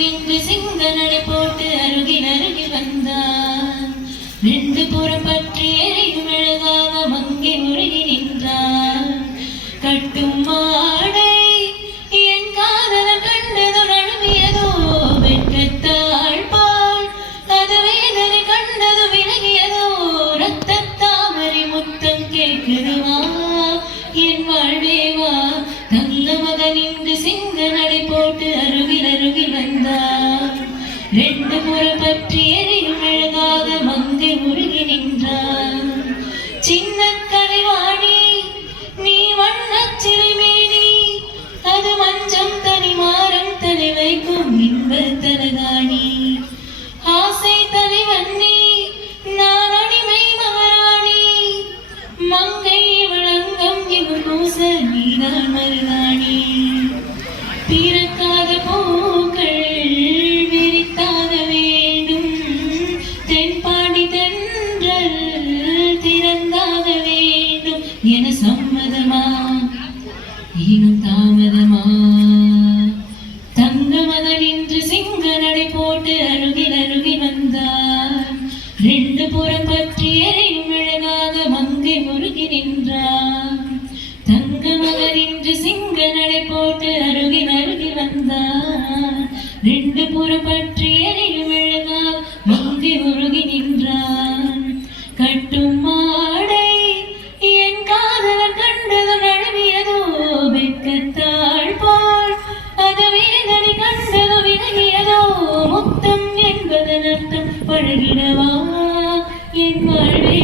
நின்று சிங்க நடை போட்டு அருகில் அருகில் வந்தான். ரெண்டு புறம் பற்றி எரியும் அழகாக மங்கி முருகி நின்றான். கட்டும் மாடை என் காதலன் கண்டது நழுவியதோ வெட்கத்தாள் பால் அது வேதனை கண்டது விலகியதோ ரத்தத்தாமரை முத்தம் கேட்குதுவா என் வாழ்வேவா தங்க மகன் இன்று சிங்க நடை போட்டு அருகில் அருகில் வந்தார். ரெண்டு புறம் பற்றி எரியும் அழகாக மங்கை முருகி நின்றார். சின்ன கலைவாணி நீ வண்ணச் சிறுமேனி அது மஞ்சம் தனி மாறம் தலை வைக்கும் இன்ப தலகாணி. ஆசை தலைவன்னி நான் அடிமை மகாராணி மங்கை விளங்கம் இவர் பூச நீதான் மருதாணி. பிறக்காத பூக்கள் விரித்தாக வேண்டும் தென்பாண்டி தென்றல் திறந்தாக வேண்டும் என சம்மதமா இன்னும் தாமதமா? தங்க மகன் இன்று சிங்க நடை போட்டு அருகில் அருகில் வந்தார். ரெண்டு புறம் பற்றி எரியும் அழகாக மங்கை முருகி நின்றார். தங்க மகன் இன்று சிங்க நடை போட்டு அருகில் அருகில் வந்தார். ரெண்டு புறம் பற்றி எரியும் அழகாக மங்கை முருகி நின்றார். கட்டும் மாடை என் காதலன் கண்டது நழுவியதோ வெட்கத்தாள் பால் அது வேதனை கண்டது விலகியதோ முத்தம் என்பதன் அர்த்தம் பழகிடவா என் வாழ்வே